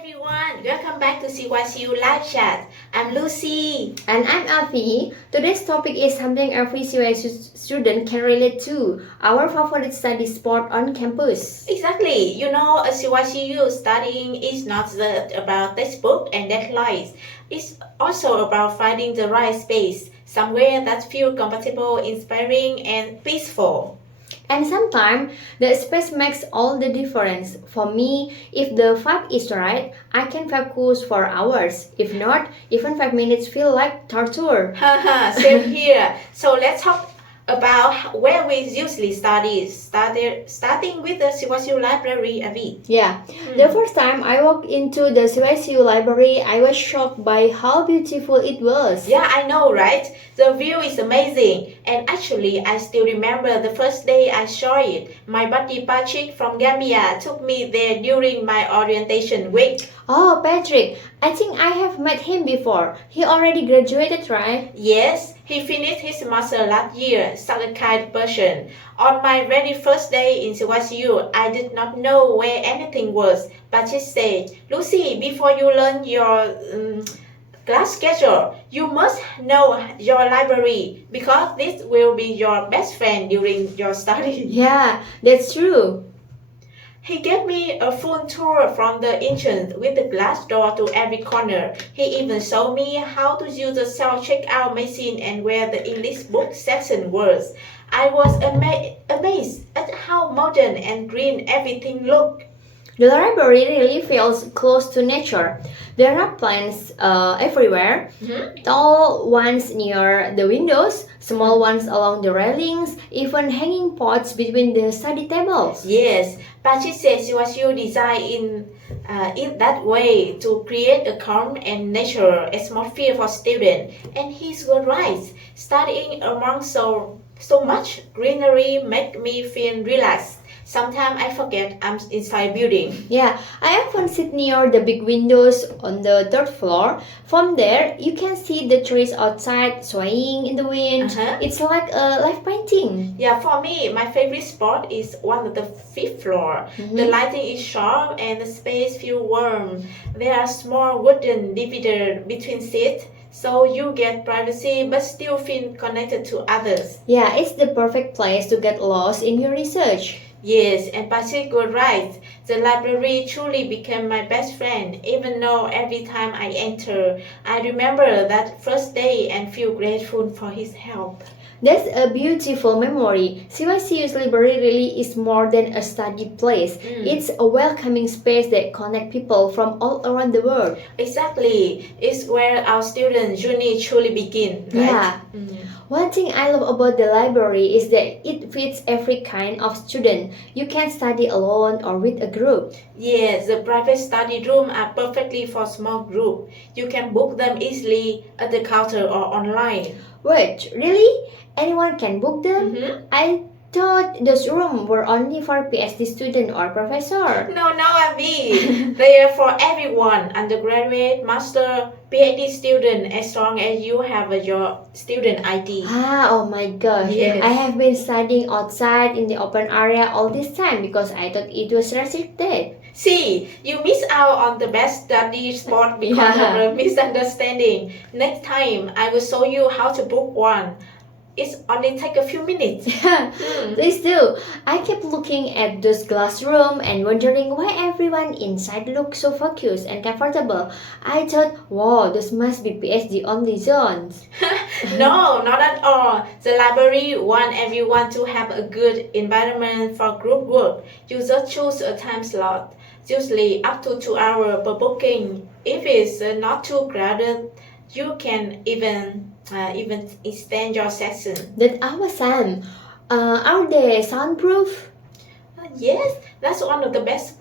everyone, welcome back to CYCU Live Chat. I'm Lucy. And I'm Avi. Today's topic is something every CYCU student can relate to, our favorite study sport on campus. Exactly, a CYCU studying is not just about textbook and deadlines. It's also about finding the right space, somewhere that feels comfortable, inspiring, and peaceful. And sometimes the space makes all the difference. For me, if the vibe is right, I can focus for hours. If not, even 5 minutes feel like torture. Haha, same here. So let's talk about where we usually starting with the CYCU library, Avi. Yeah, the first time I walked into the CYCU library, I was shocked by how beautiful it was. Yeah, I know, right? The view is amazing. And actually, I still remember the first day I saw it. My buddy Patrick from Gambia took me there during my orientation week. Oh, Patrick, I think I have met him before. He already graduated, right? Yes, he finished his master last year, such a kind person. On my very first day in CYCU, I did not know where anything was. But he said, Lucy, before you learn your class schedule, you must know your library because this will be your best friend during your study. Yeah, that's true. He gave me a full tour from the entrance with the glass door to every corner. He even showed me how to use the self-checkout machine and where the English book section was. I was amazed at how modern and green everything looked. The library really feels close to nature. There are plants everywhere, tall ones near the windows, small ones along the railings, even hanging pots between the study tables. Yes, but she says she was you design in it that way to create a calm and natural atmosphere for students. And he's got right. Studying among so much greenery make me feel relaxed. Sometimes I forget I'm inside building. Yeah, I often sit near the big windows on the third floor. From there, you can see the trees outside swaying in the wind. It's like a live painting. Yeah, for me, my favorite spot is one of the fifth floor. The lighting is sharp and the space feels warm. There are small wooden divider between seats, so you get privacy but still feel connected to others. Yeah, it's the perfect place to get lost in your research. Yes, and Patrick was right. The library truly became my best friend, even though every time I enter, I remember that first day and feel grateful for his help. That's a beautiful memory. CYCU's library really is more than a study place. It's a welcoming space that connects people from all around the world. Exactly. It's where our student journey truly begins, right? Yeah. One thing I love about the library is that it fits every kind of student. You can study alone or with a group. Yes, the private study room are perfectly for small group. You can book them easily at the counter or online. Wait, really? Anyone can book them? I thought those rooms were only for PhD student or professor. No, Abby. They are for everyone, undergraduate, master, PhD student, as long as you have your student ID. Oh my gosh. Yes. I have been studying outside in the open area all this time because I thought it was restricted. See, you miss out on the best study spot because of a misunderstanding. Next time, I will show you how to book one. It's only take a few minutes. Please do. I kept looking at those glass rooms and wondering why everyone inside looked so focused and comfortable. I thought, wow, those must be PhD only zones. No, not at all. The library wants everyone to have a good environment for group work. You just choose a time slot, usually up to 2 hours per booking. If it's not too crowded, you can even extend your session. That's awesome. Are they soundproof? Yes, that's one of the best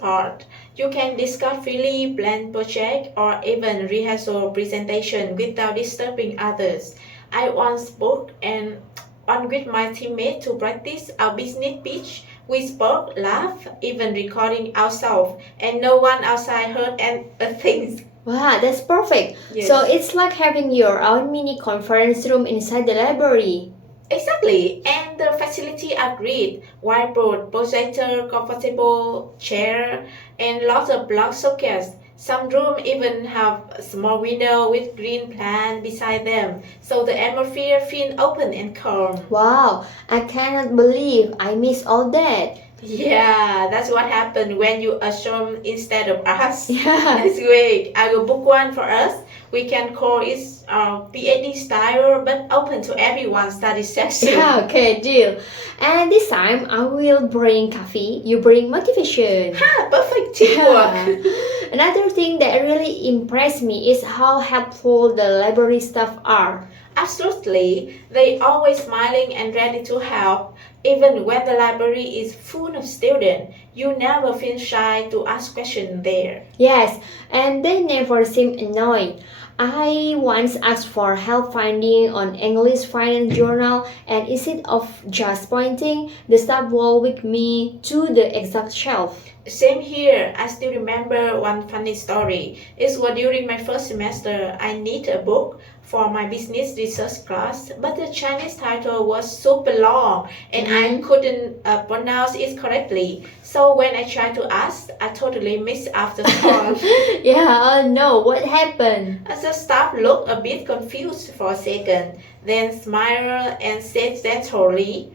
part. You can discuss freely, plan project, or even rehearsal presentation without disturbing others. I once booked one with my teammate to practice our business pitch. We spoke, laughed, even recording ourselves, and no one outside heard a thing. Wow, that's perfect. Yes. So it's like having your own mini conference room inside the library. Exactly, and the facility are great. Whiteboard, projector, comfortable chair, and lots of plug sockets. Some room even have a small window with green plant beside them, so the atmosphere feels open and calm. Wow, I cannot believe I missed all that. Yeah, that's what happened when you assume instead of us. Yeah. That's great. I will book one for us. We can call it PhD style, but open to everyone study section. Yeah, okay, deal. And this time I will bring coffee, you bring motivation. Ha, perfect teamwork. Another thing that really impressed me is how helpful the library staff are. Absolutely, they always smiling and ready to help. Even when the library is full of students, you never feel shy to ask questions there. Yes, and they never seem annoyed. I once asked for help finding on English finance journal, and instead of just pointing, the staff walked with me to the exact shelf. Same here. I still remember one funny story. It was during my first semester. I need a book for my business research class, but the Chinese title was super long and I couldn't pronounce it correctly. So when I tried to ask, I totally missed after call. Yeah, oh no, what happened? As the staff looked a bit confused for a second, then smiled and said gently,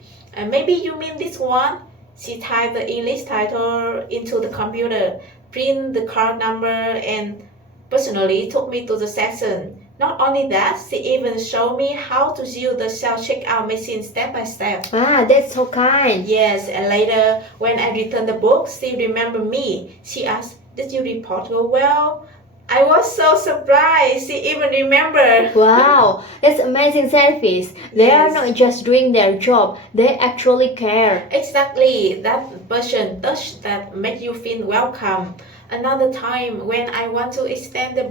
maybe you mean this one? She typed the English title into the computer, print the card number, and personally took me to the section. Not only that, she even showed me how to use the self-checkout machine step by step. Ah, that's so kind. Yes, and later, when I returned the book, she remembered me. She asked, did your report go well? I was so surprised. She even remembered. Wow, that's amazing service. They are Yes. not just doing their job, they actually care. Exactly, that person touch that make you feel welcome. Another time when I want to extend the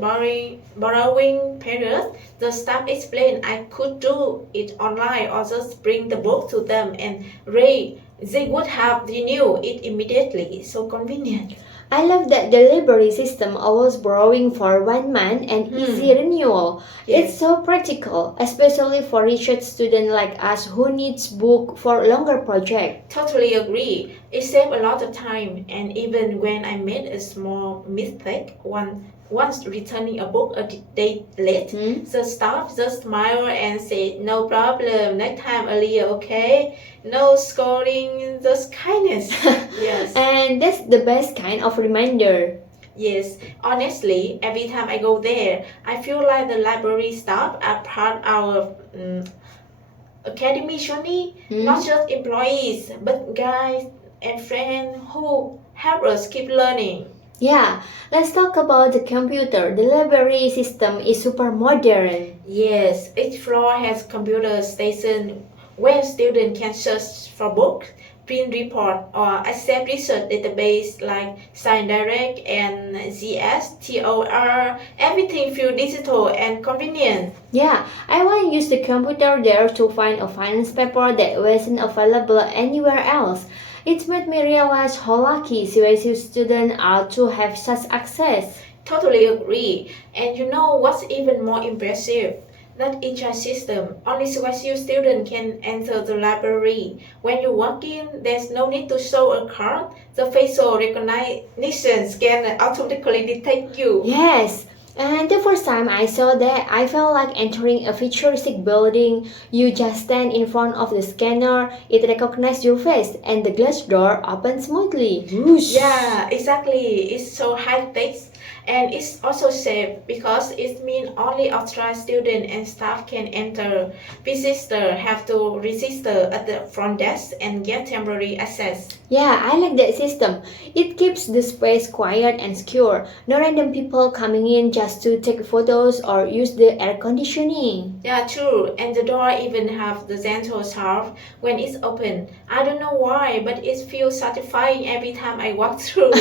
borrowing period, the staff explained I could do it online or just bring the book to them and read. They would have renewed it immediately. So convenient. I love that the library system allows borrowing for 1 month and easy renewal. It's Yes. so practical, especially for research students like us who needs book for longer project. Totally agree. It saved a lot of time, and even when I made a small mistake, once returning a book a day late, the staff just smiled and said, "No problem. Next time earlier, okay? No scolding, just kindness." Yes. And that's the best kind of reminder. Yes, honestly, every time I go there, I feel like the library staff are part of our academy journey, not just employees, but guys and friends who help us keep learning. Yeah, let's talk about the computer. The library system is super modern. Yes, each floor has computer station where students can search for books, print report, or access research database like ScienceDirect and GSTOR. Everything feels digital and convenient. Yeah, I want to use the computer there to find a finance paper that wasn't available anywhere else. It made me realize how lucky CYCU students are to have such access. Totally agree. And you know what's even more impressive? That in-charge system, only CYCU students can enter the library. When you walk in, there's no need to show a card. The facial recognition scanner automatically detect you. Yes, and the first time I saw that, I felt like entering a futuristic building. You just stand in front of the scanner, it recognizes your face, and the glass door opens smoothly. Whoosh. Yeah, exactly. It's so high-tech and it's also safe because it means only authorized students and staff can enter. Visitors have to register at the front desk and get temporary access. Yeah, I like that system. It keeps the space quiet and secure. No random people coming in just to take photos or use the air conditioning. Yeah, true. And the door even have the gentle sound when it's open. I don't know why, but it feels satisfying every time I walk through.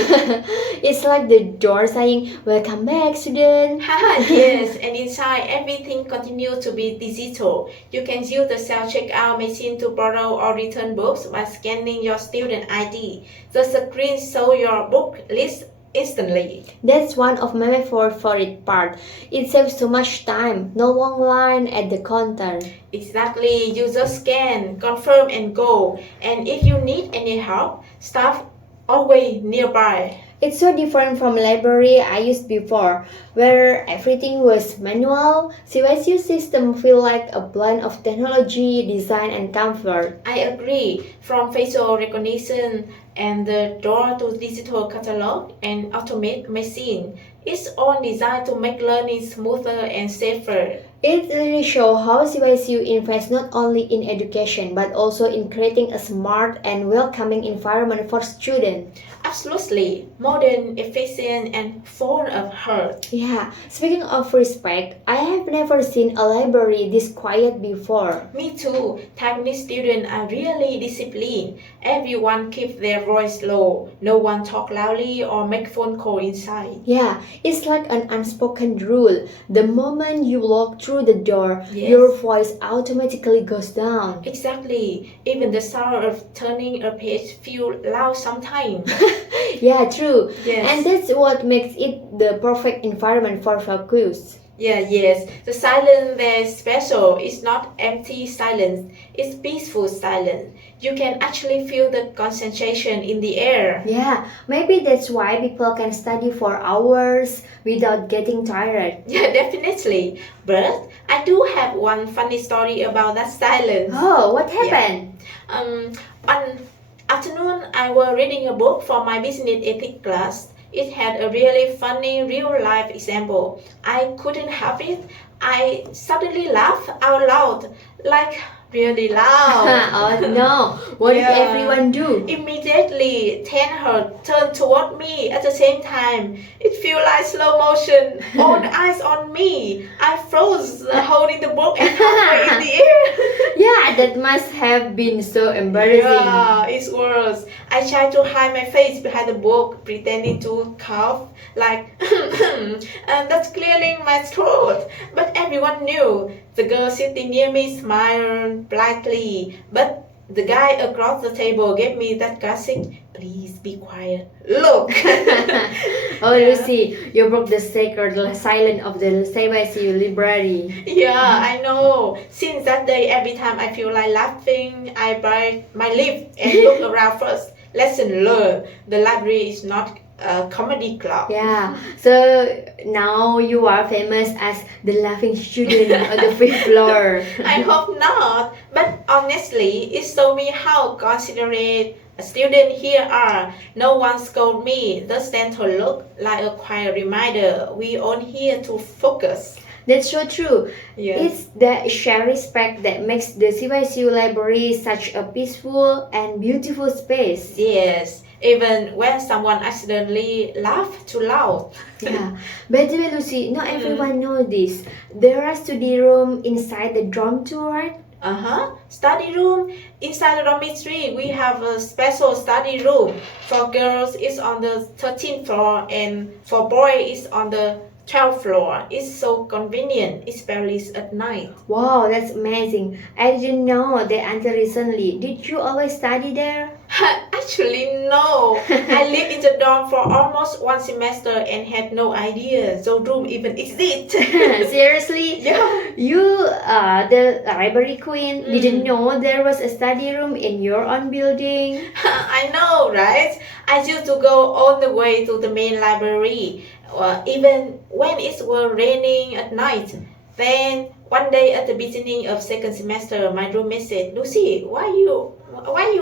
It's like the door saying, "Welcome back, student." Yes, and inside everything continues to be digital. You can use the self-checkout machine to borrow or return books by scanning your student ID. The screen shows your book list instantly. That's one of my favorite part. It saves so much time. No long line at the counter. Exactly, you just scan, confirm, and go. And if you need any help, staff always nearby. It's so different from library I used before, where everything was manual. CYCU system feel like a blend of technology, design, and comfort. I agree. From facial recognition and the door to digital catalog and automate machine, it's all designed to make learning smoother and safer. It really shows how CYCU invests not only in education but also in creating a smart and welcoming environment for students. Absolutely, modern, efficient, and full of heart. Yeah, speaking of respect, I have never seen a library this quiet before. Me too. Taiwanese students are really disciplined. Everyone keeps their voice low. No one talk loudly or make phone call inside. Yeah, it's like an unspoken rule. The moment you walk through the door, Yes. your voice automatically goes down. Exactly. Even the sound of turning a page feel loud sometimes. Yeah, true. Yes. And that's what makes it the perfect environment for focus. Yeah, yes. The silence there is special. It's not empty silence. It's peaceful silence. You can actually feel the concentration in the air. Yeah, maybe that's why people can study for hours without getting tired. Yeah, definitely. But I do have one funny story about that silence. Oh, what happened? On afternoon, I was reading a book for my business ethics class. It had a really funny real-life example. I couldn't help it. I suddenly laughed out loud, like really loud. Oh no, what did Yeah. everyone do? Immediately, 10 her turned toward me at the same time. It felt like slow motion. All the eyes on me. I froze, holding the book and halfway in the air. Yeah, that must have been so embarrassing. Yeah, it's worse. I tried to hide my face behind the book, pretending to cough, like, and that's clearing my throat. But everyone knew. The girl sitting near me smiled brightly, but the guy across the table gave me that classic, please be quiet, look. Oh, Yeah. Lucy, you broke the sacred silence of the CYCU library. Yeah, I know. Since that day, every time I feel like laughing, I bite my lip and look around first. Lesson learned. The library is not a comedy club. Yeah, so now you are famous as the laughing student on the fifth floor. I hope not. But honestly, it showed me how considerate students here are. No one scolded me. The center looked like a quiet reminder. We all here to focus. That's so true. Yes. It's the shared respect that makes the CYCU library such a peaceful and beautiful space. Yes. Even when someone accidentally laughed too loud. Yeah. By the way, Lucy, not everyone knows this. There are study room inside the dorm too, right? Study room. Inside the dormitory, we have a special study room. For girls, it's on the 13th floor, and for boys, it's on the 12th floor. It's so convenient, especially at night. Wow, that's amazing. I didn't know that until recently. Did you always study there? Actually, no. I lived in the dorm for almost one semester and had no idea the room even exists. Seriously? Yeah. You, the library queen, didn't know there was a study room in your own building? I know, right? I used to go all the way to the main library, even when it was raining at night. Then one day at the beginning of second semester, my roommate said, "Lucy, why you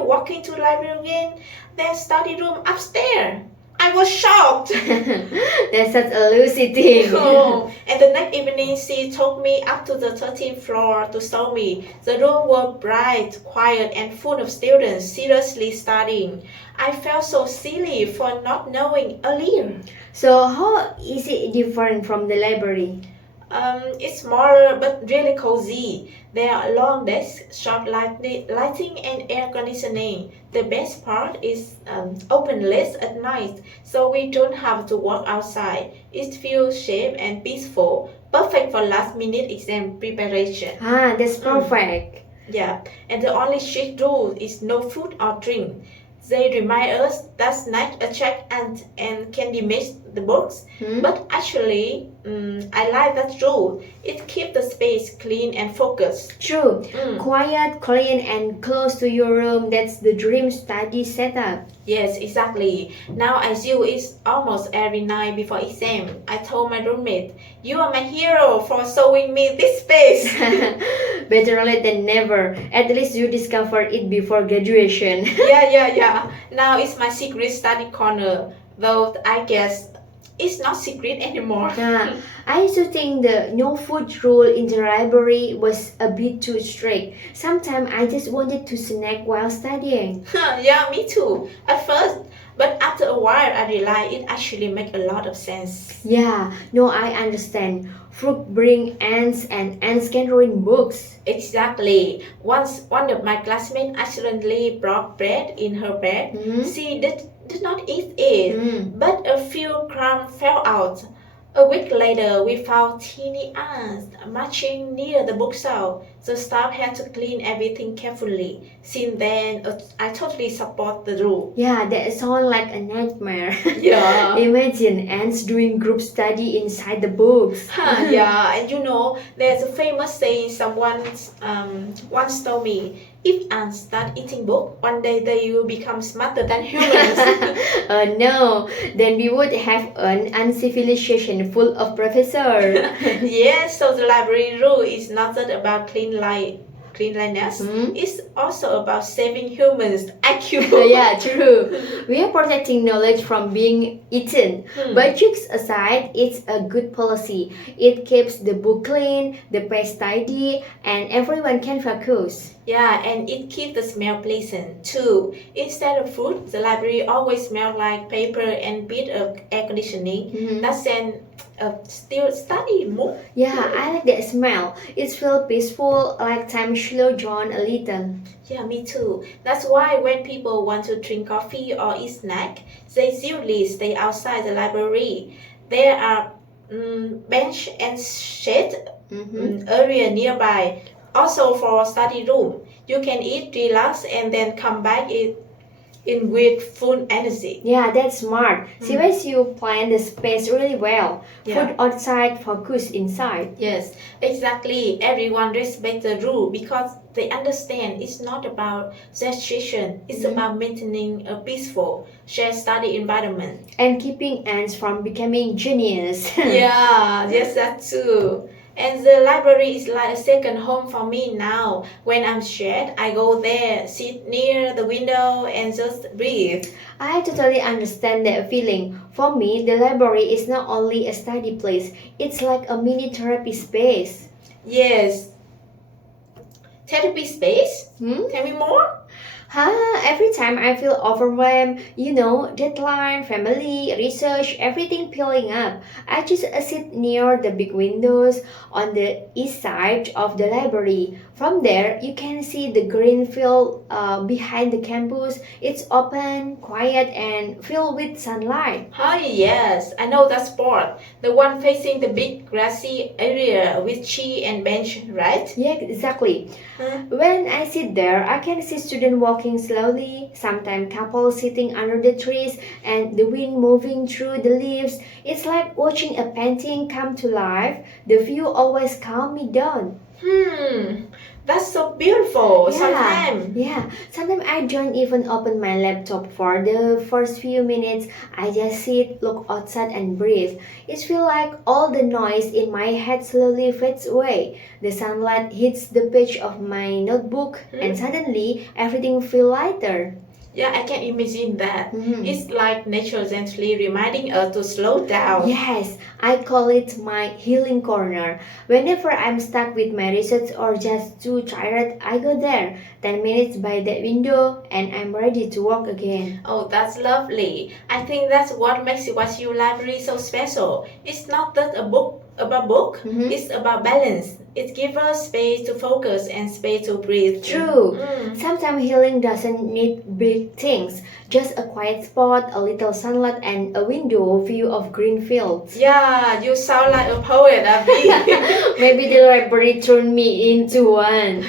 walking to the library again? There's study room upstairs." I was shocked. That's such a Lucy thing. Oh, and the next evening, she took me up to the 13th floor to show me. The room was bright, quiet, and full of students seriously studying. I felt so silly for not knowing earlier. So how is it different from the library? It's smaller but really cozy. There are long desks, short lighting, and air conditioning. The best part is open late at night, so we don't have to walk outside. It feels safe and peaceful, perfect for last-minute exam preparation. That's perfect. Yeah, and the only strict rule is no food or drink. They remind us that snack attract and can damage the books. But actually, I like that rule. It keeps the space clean and focused. True. Quiet, clean, and close to your room. That's the dream study setup. Yes, exactly. Now I do it almost every night before exam. I told my roommate, "You are my hero for showing me this space." Better late than never. At least you discovered it before graduation. Yeah. Now it's my secret study corner. Though I guess it's not secret anymore. I used to think the no food rule in the library was a bit too strict. Sometimes I just wanted to snack while studying. Yeah, me too. At first, but after a while, I realized it actually makes a lot of sense. Yeah, no, I understand. Fruit bring ants and ants can ruin books. Exactly. Once one of my classmates accidentally broke bread in her bed. She did not eat it, but a few crumbs fell out. A week later, we found teeny ants marching near the bookshelf. The staff had to clean everything carefully. Since then, I totally support the rule. Yeah, that sounds like a nightmare. Yeah. Imagine ants doing group study inside the books. Yeah, and you know, there's a famous saying someone once told me, if ants start eating book, one day they will become smarter than humans. No, then we would have an uncivilization full of professors. Yes, so the library rule is not just about cleanliness. It's also about saving humans' IQ. Yeah, true. We are protecting knowledge from being eaten. But jokes aside, it's a good policy. It keeps the book clean, the page tidy, and everyone can focus. Yeah, and it keeps the smell pleasant too. Instead of food, the library always smells like paper and bit of air conditioning. That's an still study mood. Yeah, I like that smell. It feels peaceful, like time slow down a little. Yeah, me too. That's why when people want to drink coffee or eat snack, they usually stay outside the library. There are bench and shade area nearby. Also for study room, you can eat, relax, and then come back in with full energy. Yeah, that's smart. CYCU planned the space really well. Yeah. Food outside, focus inside. Yes, exactly. Everyone respects the rule because they understand it's not about restriction. It's about maintaining a peaceful, shared study environment. And keeping ants from becoming genius. Yeah, yes, that's true. And the library is like a second home for me now. When I'm stressed, I go there, sit near the window, and just breathe. I totally understand that feeling. For me, the library is not only a study place, it's like a mini therapy space. Yes. Therapy space? Tell me more? Every time I feel overwhelmed, deadline, family, research, everything piling up. I just sit near the big windows on the east side of the library. From there, you can see the green field behind the campus. It's open, quiet, and filled with sunlight. Oh yes, I know that spot. The one facing the big grassy area with tree and bench, right? Yeah, exactly. When I sit there, I can see students walking slowly, sometimes couples sitting under the trees, and the wind moving through the leaves. It's like watching a painting come to life. The view always calms me down. That's so beautiful. Sometimes. Yeah, sometimes I don't even open my laptop for the first few minutes. I just sit, look outside, and breathe. It feels like all the noise in my head slowly fades away. The sunlight hits the page of my notebook, and suddenly everything feels lighter. Yeah, I can imagine that. It's like nature gently reminding us to slow down. Yes, I call it my healing corner. Whenever I'm stuck with my research or just too tired, I go there. 10 minutes by that window and I'm ready to work again. Oh, that's lovely. I think that's what makes CYCU Library so special. It's not just about book. It's about balance. It gives us space to focus and space to breathe. True. Sometimes healing doesn't need big things. Just a quiet spot, a little sunlight, and a window view of green fields. Yeah, you sound like a poet, Abby. Maybe the library turned me into one.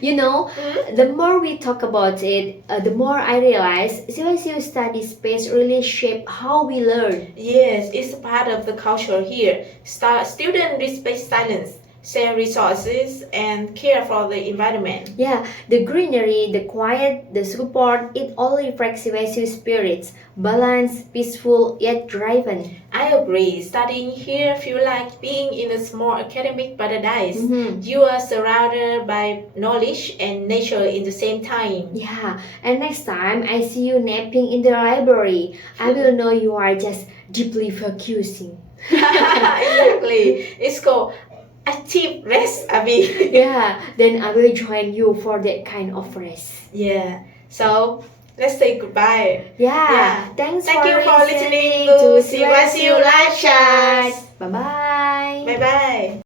You know, the more we talk about it, the more I realize CYCU study space really shape how we learn. Yes, it's part of the culture here. Students respect silence, share resources, and care for the environment. Yeah, the greenery, the quiet, the support, it all reflects CYCU spirits, balanced, peaceful, yet driven. I agree. Studying here feels like being in a small academic paradise. Mhm. You are surrounded by knowledge and nature in the same time. Yeah, and next time I see you napping in the library, I will know you are just deeply focusing. Exactly. It's called active rest, Abby. Yeah, then I will join you for that kind of rest. Yeah. So let's say goodbye. Yeah, Yeah. thanks Thank for you for listening listening to to CYCU Live Chat. Bye bye. Bye bye.